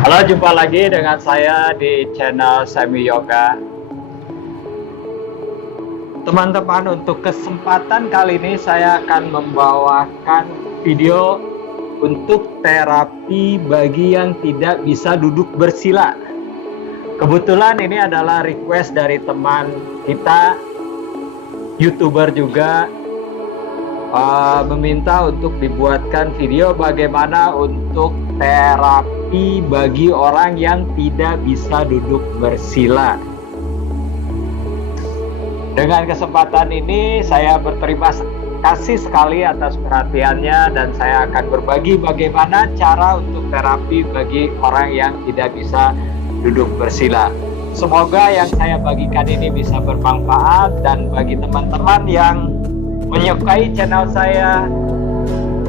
Halo, jumpa lagi dengan saya di channel Semi Yoga. Teman-teman, untuk kesempatan kali ini saya akan membawakan video untuk terapi bagi yang tidak bisa duduk bersila. Kebetulan ini adalah request dari teman kita, YouTuber juga, meminta untuk dibuatkan video bagaimana untuk terapi bagi orang yang tidak bisa duduk bersila. Dengan kesempatan ini saya berterima kasih sekali atas perhatiannya, dan saya akan berbagi bagaimana cara untuk terapi bagi orang yang tidak bisa duduk bersila. Semoga yang saya bagikan ini bisa bermanfaat, dan bagi teman-teman yang menyukai channel saya,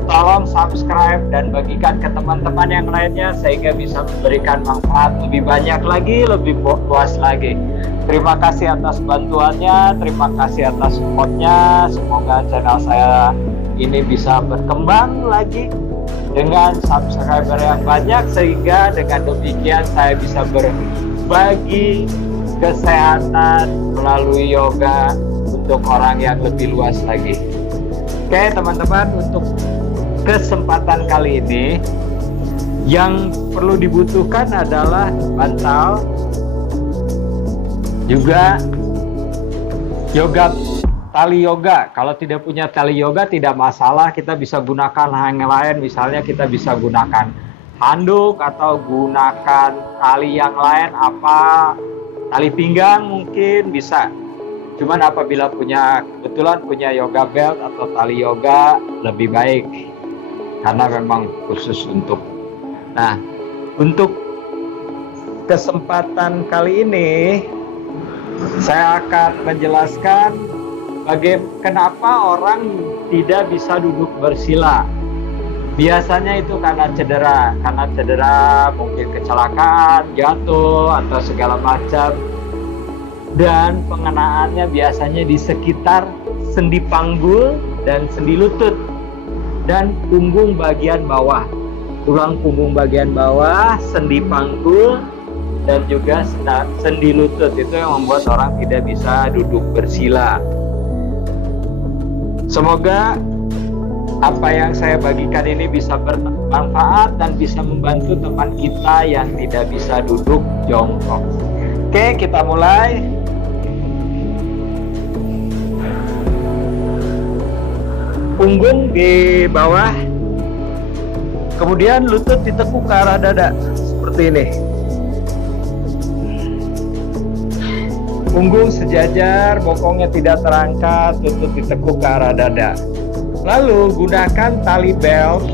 tolong subscribe dan bagikan ke teman-teman yang lainnya sehingga bisa memberikan manfaat lebih banyak lagi, lebih luas lagi. Terima kasih atas bantuannya, terima kasih atas supportnya. Semoga channel saya ini bisa berkembang lagi dengan subscriber yang banyak, sehingga dengan demikian saya bisa berbagi kesehatan melalui yoga untuk orang yang lebih luas lagi. Oke teman-teman, untuk kesempatan kali ini yang perlu dibutuhkan adalah bantal, juga tali yoga. Kalau tidak punya tali yoga tidak masalah, kita bisa gunakan hal yang lain. Misalnya kita bisa gunakan handuk atau gunakan tali yang lain, tali pinggang mungkin bisa. Cuman apabila kebetulan punya yoga belt atau tali yoga lebih baik, karena memang khusus untuk. Nah, untuk kesempatan kali ini saya akan menjelaskan kenapa orang tidak bisa duduk bersila. Biasanya itu karena cedera, mungkin kecelakaan, jatuh atau segala macam. Dan pengenaannya biasanya di sekitar sendi panggul dan sendi lutut dan punggung bagian bawah, tulang punggung bagian bawah, sendi panggul dan juga sendi lutut. Itu yang membuat orang tidak bisa duduk bersila. Semoga apa yang saya bagikan ini bisa bermanfaat dan bisa membantu teman kita yang tidak bisa duduk jongkok. Oke, kita mulai. Punggung di bawah, kemudian lutut ditekuk ke arah dada seperti ini. Punggung sejajar, bokongnya tidak terangkat, lutut ditekuk ke arah dada. Lalu gunakan tali belt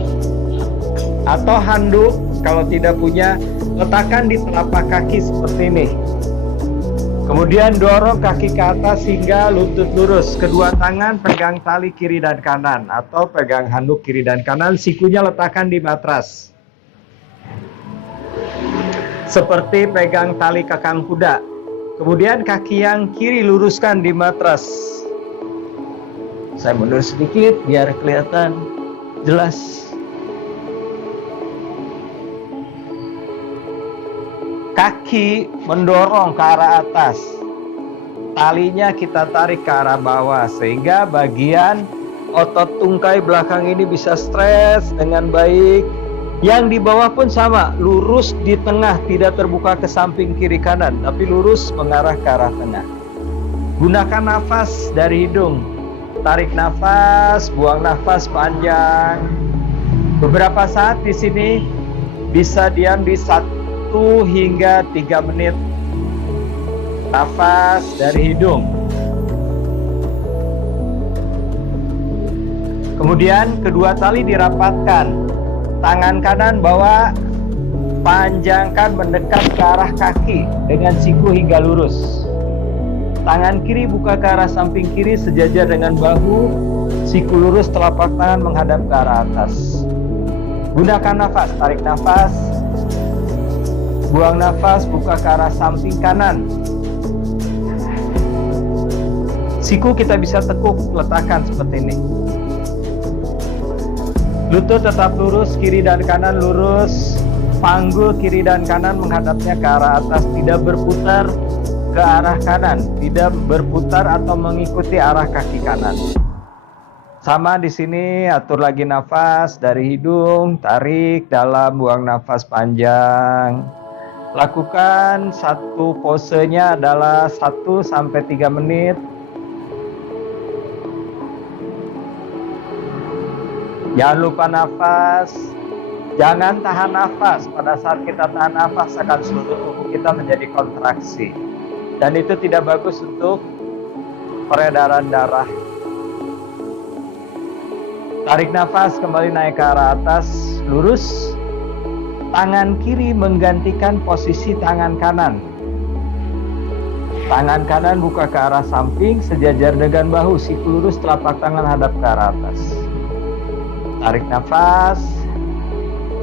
atau handuk. Kalau tidak punya, letakkan di telapak kaki seperti ini. Kemudian dorong kaki ke atas hingga lutut lurus. Kedua tangan pegang tali kiri dan kanan, atau pegang handuk kiri dan kanan. Sikunya letakkan di matras, seperti pegang tali kekang kuda. Kemudian kaki yang kiri luruskan di matras. Saya mundur sedikit biar kelihatan jelas. Kaki mendorong ke arah atas, talinya kita tarik ke arah bawah, sehingga bagian otot tungkai belakang ini bisa stres dengan baik. Yang di bawah pun sama, lurus di tengah, tidak terbuka ke samping kiri kanan, tapi lurus mengarah ke arah tengah. Gunakan nafas dari hidung, tarik nafas, buang nafas panjang. Beberapa saat di sini bisa diam di 1 hingga 3 menit. Nafas dari hidung. Kemudian kedua tali dirapatkan. Tangan kanan bawa, panjangkan mendekat ke arah kaki dengan siku hingga lurus. Tangan kiri buka ke arah samping kiri sejajar dengan bahu, siku lurus, telapak tangan menghadap ke arah atas. Gunakan nafas, tarik nafas, buang nafas, buka ke arah samping kanan. Siku kita bisa tekuk, letakkan seperti ini. Lutut tetap lurus, kiri dan kanan lurus. Panggul kiri dan kanan menghadapnya ke arah atas, tidak berputar ke arah kanan, tidak berputar atau mengikuti arah kaki kanan. Sama di sini, atur lagi nafas dari hidung, tarik dalam, buang nafas panjang. Lakukan satu posenya adalah 1-3 menit. Jangan lupa nafas. Jangan tahan nafas. Pada saat kita tahan nafas akan seluruh tubuh kita menjadi kontraksi. Dan itu tidak bagus untuk peredaran darah. Tarik nafas, kembali naik ke arah atas, lurus. Tangan kiri menggantikan posisi tangan kanan. Tangan kanan buka ke arah samping, sejajar dengan bahu, siku lurus, telapak tangan hadap ke arah atas. Tarik nafas.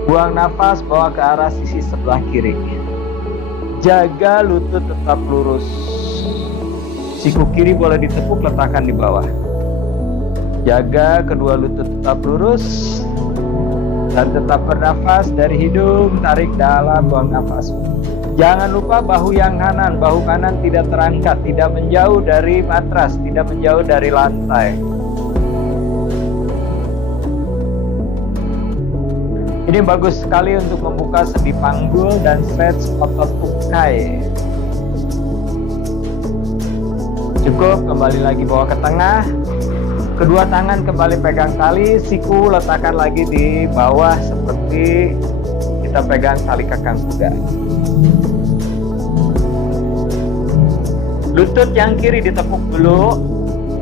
Buang nafas, bawa ke arah sisi sebelah kiri. Jaga lutut tetap lurus. Siku kiri boleh ditepuk, letakkan di bawah. Jaga kedua lutut tetap lurus. Dan tetap bernafas dari hidung, tarik dalam, buang nafas. Jangan lupa bahu yang kanan. Bahu kanan tidak terangkat, tidak menjauh dari matras, tidak menjauh dari lantai. Ini bagus sekali untuk membuka sendi panggul dan stretch otot tukai. Cukup, kembali lagi bawa ke tengah. Kedua tangan kembali pegang tali, siku letakkan lagi di bawah seperti kita pegang tali kekang kuda. Lutut yang kiri ditepuk dulu,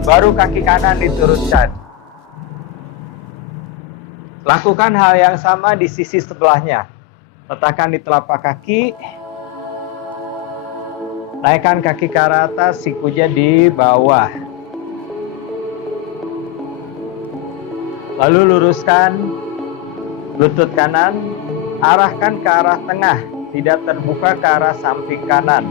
baru kaki kanan diturunkan. Lakukan hal yang sama di sisi sebelahnya. Letakkan di telapak kaki. Naikkan kaki ke arah atas, sikunya di bawah. Lalu luruskan lutut kanan, arahkan ke arah tengah, tidak terbuka ke arah samping kanan.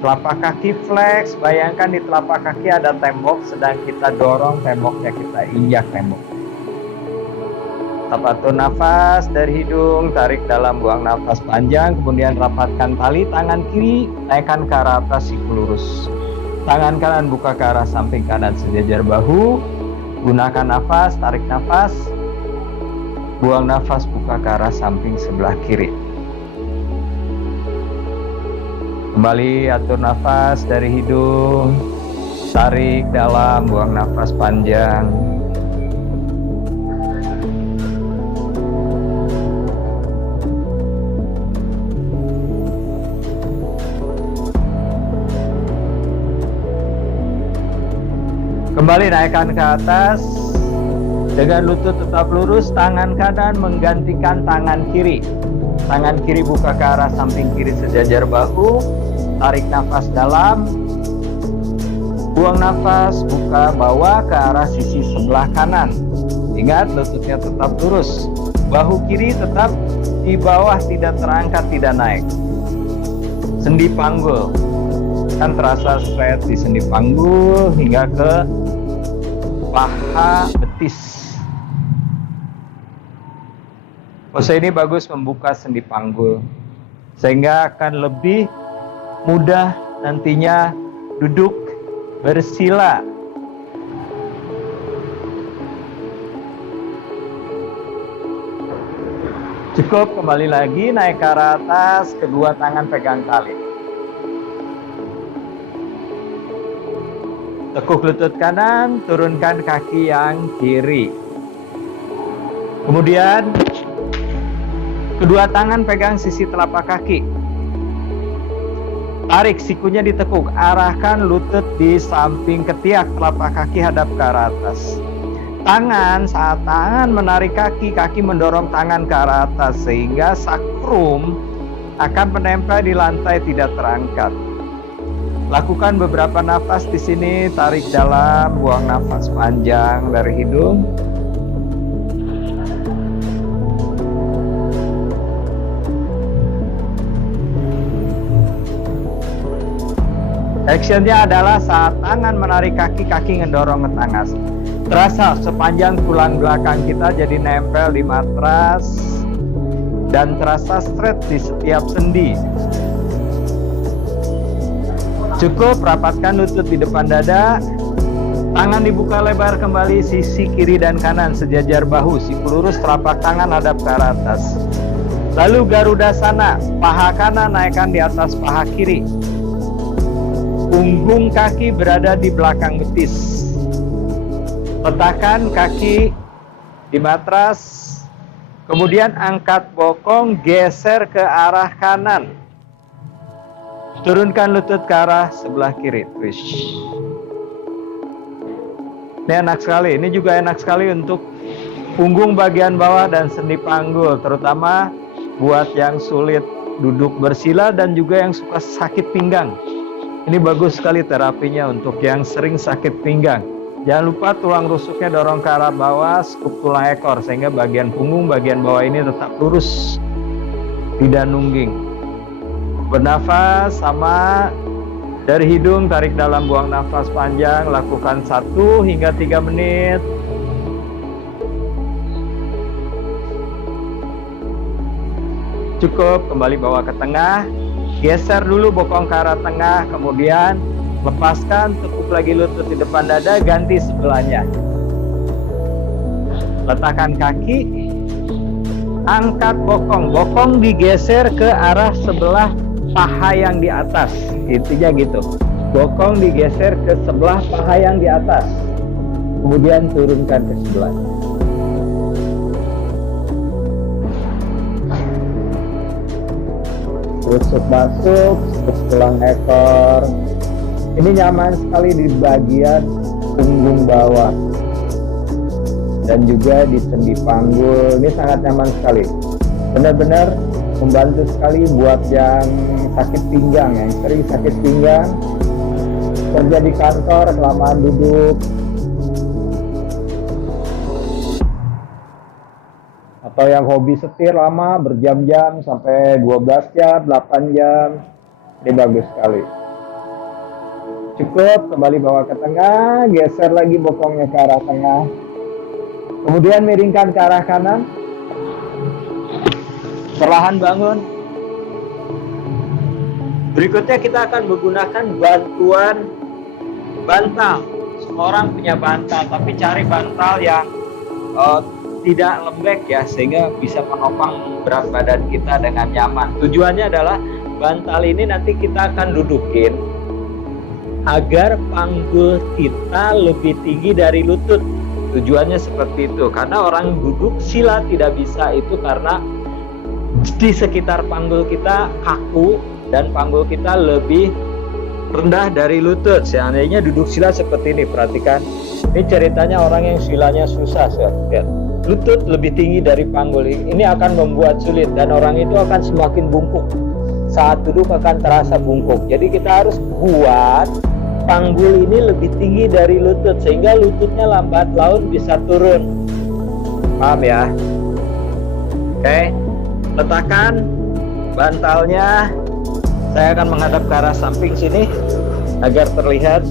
Telapak kaki flex, bayangkan di telapak kaki ada tembok, sedang kita dorong temboknya, kita injak tembok. Atur nafas dari hidung, tarik dalam, buang nafas panjang, kemudian rapatkan tali tangan kiri, naikkan ke arah atas, siku lurus. Tangan kanan buka ke arah samping kanan sejajar bahu. Gunakan nafas, tarik nafas, buang nafas, buka ke arah samping sebelah kiri. Kembali atur nafas dari hidung, tarik dalam, buang nafas panjang. Kembali naikkan ke atas. Dengan lutut tetap lurus, tangan kanan menggantikan tangan kiri. Tangan kiri buka ke arah samping kiri sejajar bahu. Tarik nafas dalam. Buang nafas, buka bawah ke arah sisi sebelah kanan. Ingat, lututnya tetap lurus. Bahu kiri tetap di bawah, tidak terangkat, tidak naik. Sendi panggul. Kan terasa stretch di sendi panggul hingga ke paha betis. Pose ini bagus membuka sendi panggul, sehingga akan lebih mudah nantinya duduk bersila. Cukup, kembali lagi naik ke arah atas, kedua tangan pegang tali. Tekuk lutut kanan, turunkan kaki yang kiri. Kemudian kedua tangan pegang sisi telapak kaki. Tarik, sikunya ditekuk, arahkan lutut di samping ketiak, telapak kaki hadap ke arah atas. Tangan, saat tangan menarik kaki, kaki mendorong tangan ke arah atas sehingga sakrum akan menempel di lantai, tidak terangkat. Lakukan beberapa nafas di sini, tarik dalam, buang nafas panjang dari hidung. Actionnya adalah saat tangan menarik kaki, kaki ngedorong ke tangan. Terasa sepanjang tulang belakang kita jadi nempel di matras. dan terasa stretch di setiap sendi. Cukup rapatkan lutut di depan dada. Tangan dibuka lebar kembali sisi kiri dan kanan sejajar bahu. Siku lurus, telapak tangan hadap ke arah atas. Lalu Garudasana, paha kanan naikkan di atas paha kiri. Punggung kaki berada di belakang betis. Letakkan kaki di matras. Kemudian angkat bokong, geser ke arah kanan. Turunkan lutut ke arah sebelah kiri. Twist. Ini enak sekali. Ini juga enak sekali untuk punggung bagian bawah dan sendi panggul, terutama buat yang sulit duduk bersila dan juga yang suka sakit pinggang. Ini bagus sekali terapinya untuk yang sering sakit pinggang. Jangan lupa tulang rusuknya dorong ke arah bawah, skup tulang ekor sehingga bagian punggung bagian bawah ini tetap lurus, tidak nungging. Bernafas sama dari hidung, tarik dalam, buang nafas panjang, lakukan 1 hingga 3 menit. Cukup, kembali bawa ke tengah, geser dulu bokong ke arah tengah, kemudian lepaskan, tekuk lagi lutut di depan dada, ganti sebelahnya. Letakkan kaki, angkat bokong, bokong digeser ke arah sebelah paha yang di atas, intinya gitu. Bokong digeser ke sebelah paha yang di atas, kemudian turunkan ke sebelah. Rusuk masuk, skup tulang ekor. Ini nyaman sekali di bagian punggung bawah dan juga di sendi panggul. Ini sangat nyaman sekali. Benar-benar membantu sekali buat yang sakit pinggang, yang sering sakit pinggang, kerja di kantor, kelamaan duduk, atau yang hobi setir lama berjam-jam sampai 12 jam, 8 jam. Ini bagus sekali. Cukup, kembali bawa ke tengah, geser lagi bokongnya ke arah tengah. Kemudian miringkan ke arah kanan. Perlahan bangun. Berikutnya kita akan menggunakan bantuan bantal. Semua orang punya bantal, tapi cari bantal yang tidak lembek ya, sehingga bisa menopang berat badan kita dengan nyaman. Tujuannya adalah bantal ini nanti kita akan dudukin agar panggul kita lebih tinggi dari lutut. Tujuannya seperti itu, karena orang duduk sila tidak bisa itu karena di sekitar panggul kita kaku dan panggul kita lebih rendah dari lutut. Seandainya duduk sila seperti ini, perhatikan. Ini ceritanya orang yang silanya susah, lihat. Lutut lebih tinggi dari panggul. Ini akan membuat sulit dan orang itu akan semakin bungkuk. Saat duduk akan terasa bungkuk. Jadi kita harus buat panggul ini lebih tinggi dari lutut sehingga lututnya lambat laun bisa turun. Paham ya? Oke. Letakkan bantalnya. Saya akan menghadap ke arah samping sini agar terlihat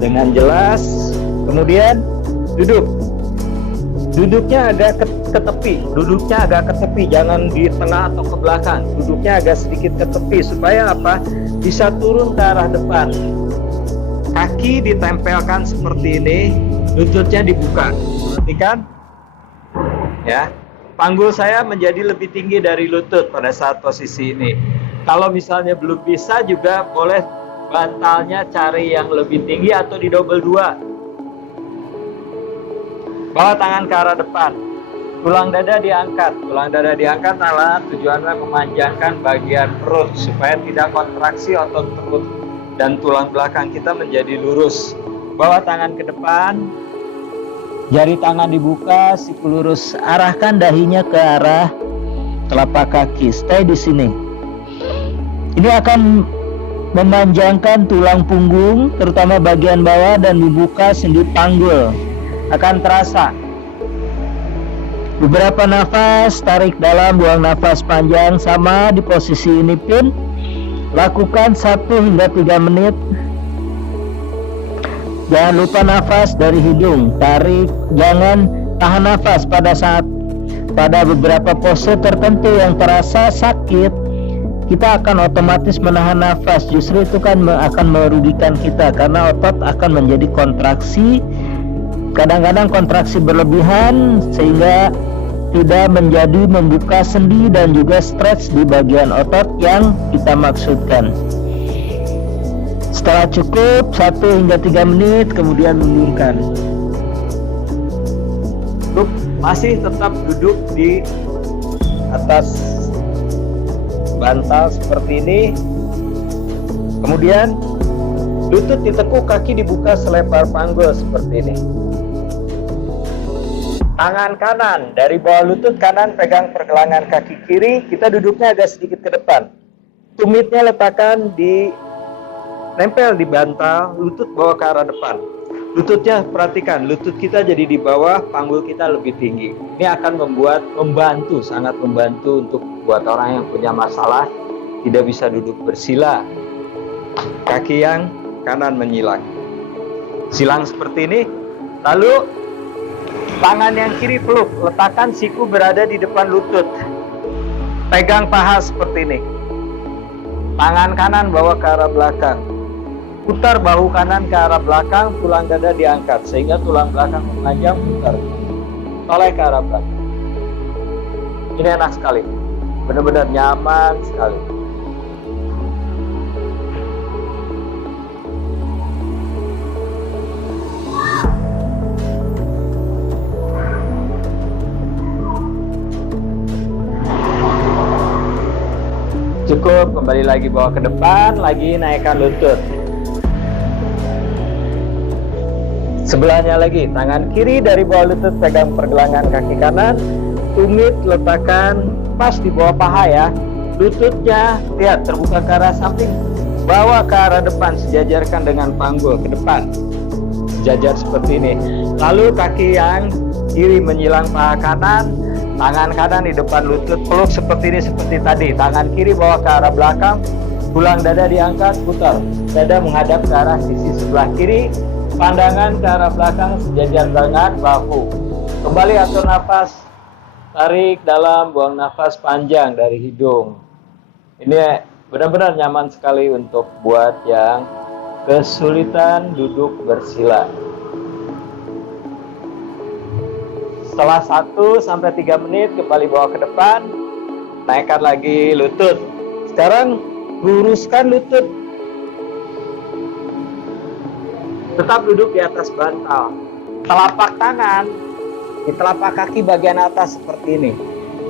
dengan jelas. Kemudian duduk. Duduknya agak ke tepi. Duduknya agak ke tepi, jangan di tengah atau ke belakang. Duduknya agak sedikit ke tepi supaya apa? Bisa turun ke arah depan. Kaki ditempelkan seperti ini, lututnya dibuka. Perhatikan. Ya. Panggul saya menjadi lebih tinggi dari lutut pada saat posisi ini. Kalau misalnya belum bisa juga boleh bantalnya cari yang lebih tinggi atau di double 2. Bawa tangan ke arah depan. Tulang dada diangkat. Tulang dada diangkat adalah tujuannya memanjangkan bagian perut supaya tidak kontraksi otot perut dan tulang belakang kita menjadi lurus. Bawa tangan ke depan. Jari tangan dibuka, siku lurus, arahkan dahinya ke arah telapak kaki. Stay di sini. Ini akan memanjangkan tulang punggung, terutama bagian bawah, dan dibuka sendi panggul. Akan terasa. Beberapa nafas, tarik dalam, buang nafas panjang. Sama di posisi ini pun lakukan 1 hingga 3 menit. Jangan lupa nafas dari hidung, tarik, jangan tahan nafas pada saat pada beberapa pose tertentu yang terasa sakit, kita akan otomatis menahan nafas. Justru itu kan akan merugikan kita, karena otot akan menjadi kontraksi, kadang-kadang kontraksi berlebihan, sehingga tidak menjadi membuka sendi dan juga stretch di bagian otot yang kita maksudkan. Setelah cukup 1 hingga 3 menit, kemudian mundurkan. Masih tetap duduk di atas bantal seperti ini. Kemudian lutut ditekuk, kaki dibuka selebar panggul seperti ini. Tangan kanan dari bawah lutut kanan pegang pergelangan kaki kiri, kita duduknya agak sedikit ke depan. Tumitnya letakkan nempel di bantal, lutut bawa ke arah depan. Lututnya perhatikan, lutut kita jadi di bawah, panggul kita lebih tinggi. Ini akan sangat membantu untuk buat orang yang punya masalah tidak bisa duduk bersila. Kaki yang kanan menyilang. Silang seperti ini. Lalu tangan yang kiri peluk, letakkan siku berada di depan lutut. Pegang paha seperti ini. Tangan kanan bawa ke arah belakang. Putar bahu kanan ke arah belakang, tulang dada diangkat sehingga tulang belakang memanjang, putar. Toleh ke arah belakang. Ini enak sekali. Benar-benar nyaman sekali. Cukup, kembali lagi bawa ke depan, lagi naikkan lutut. Sebelahnya lagi, tangan kiri dari bawah lutut pegang pergelangan kaki kanan, tumit letakkan pas di bawah paha ya. Lututnya lihat terbuka ke arah samping, bawa ke arah depan, sejajarkan dengan panggul ke depan. Sejajar seperti ini. Lalu kaki yang kiri menyilang paha kanan, tangan kanan di depan lutut, peluk seperti ini, seperti tadi. Tangan kiri bawa ke arah belakang, tulang dada diangkat, putar. Dada menghadap ke arah sisi sebelah kiri, pandangan ke arah belakang sejajar dengan bahu. Kembali atur nafas, tarik dalam, buang nafas panjang dari hidung. Ini benar-benar nyaman sekali untuk buat yang kesulitan duduk bersila. Setelah 1-3 menit, kembali bawa ke depan, naikkan lagi lutut. Sekarang luruskan lutut. Tetap duduk di atas bantal. Telapak tangan di telapak kaki bagian atas seperti ini.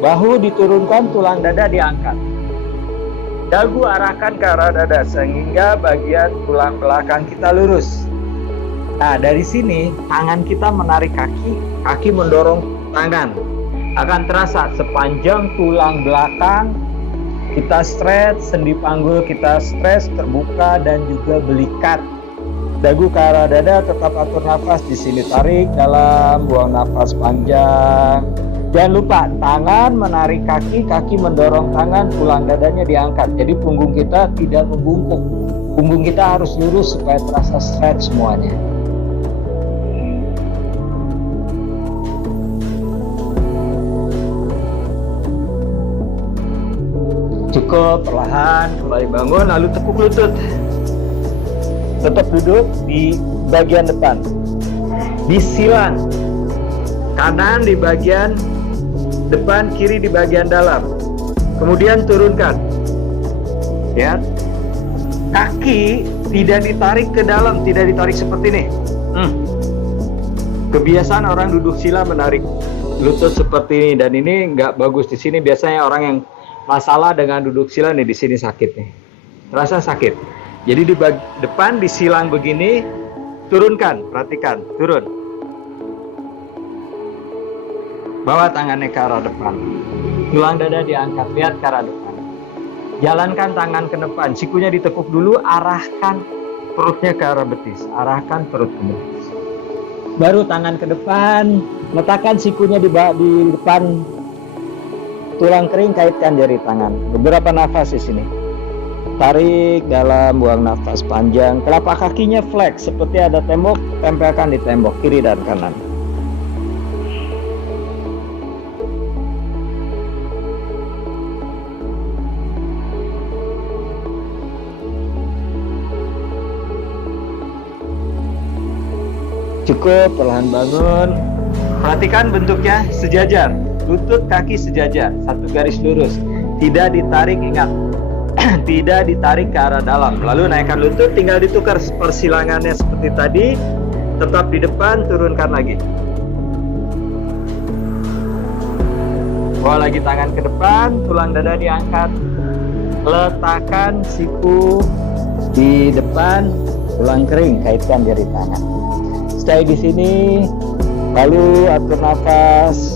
Bahu diturunkan, tulang dada diangkat. Dagu arahkan ke arah dada sehingga bagian tulang belakang kita lurus. Nah, dari sini tangan kita menarik kaki, kaki mendorong tangan. Akan terasa sepanjang tulang belakang kita stretch, sendi panggul kita stretch, terbuka dan juga belikat. Dagu ke arah dada, tetap atur nafas di sini, tarik dalam, buang nafas panjang. Jangan lupa tangan menarik kaki, kaki mendorong tangan, tulang dadanya diangkat. Jadi punggung kita tidak membungkuk. Punggung kita harus lurus supaya terasa stretch semuanya. Cukup, perlahan kembali bangun, lalu tekuk lutut. Tetap duduk di bagian depan. Disilang. Kanan di bagian depan, kiri di bagian dalam. Kemudian turunkan. Ya. Kaki tidak ditarik ke dalam, tidak ditarik seperti ini. Kebiasaan orang duduk sila menarik lutut seperti ini, dan ini nggak bagus di sini. Biasanya orang yang masalah dengan duduk sila nih, di sini sakit nih. Terasa sakit. Jadi di depan disilang begini, turunkan, perhatikan, turun. Bawa tangannya ke arah depan. Tulang dada diangkat, lihat ke arah depan. Jalankan tangan ke depan, sikunya ditekuk dulu, arahkan perutnya ke arah betis. Arahkan perut ke betis. Baru tangan ke depan, letakkan sikunya di depan tulang kering, kaitkan jari tangan. Beberapa nafas di sini. Tarik dalam, buang nafas panjang. Telapak kakinya flex seperti ada tembok, tempelkan di tembok kiri dan kanan. Cukup, perlahan bangun. Perhatikan bentuknya sejajar, lutut kaki sejajar, satu garis lurus, tidak ditarik, ingat, tidak ditarik ke arah dalam. Lalu naikkan lutut, tinggal ditukar persilangannya seperti tadi, tetap di depan, turunkan lagi. Bawa lagi tangan ke depan, tulang dada diangkat, letakkan siku di depan, tulang kering, kaitkan jari tangan. Stay di sini. Lalu atur nafas,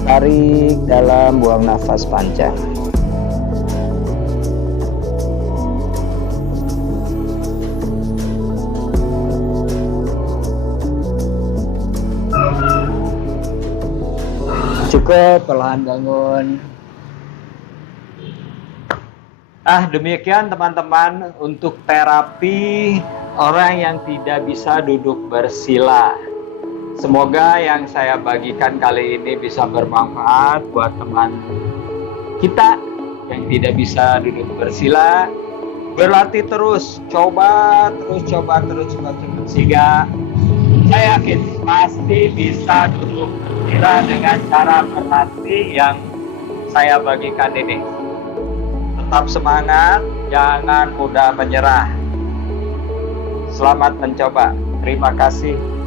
tarik dalam, buang nafas panjang. Cukup, perlahan bangun. Demikian teman-teman untuk terapi orang yang tidak bisa duduk bersila. Semoga yang saya bagikan kali ini bisa bermanfaat buat teman kita yang tidak bisa duduk bersila. Berlatih terus, coba terus, sehingga saya yakin pasti bisa duduk bersila dengan cara berlatih yang saya bagikan ini. Tetap semangat, jangan mudah menyerah. Selamat mencoba. Terima kasih.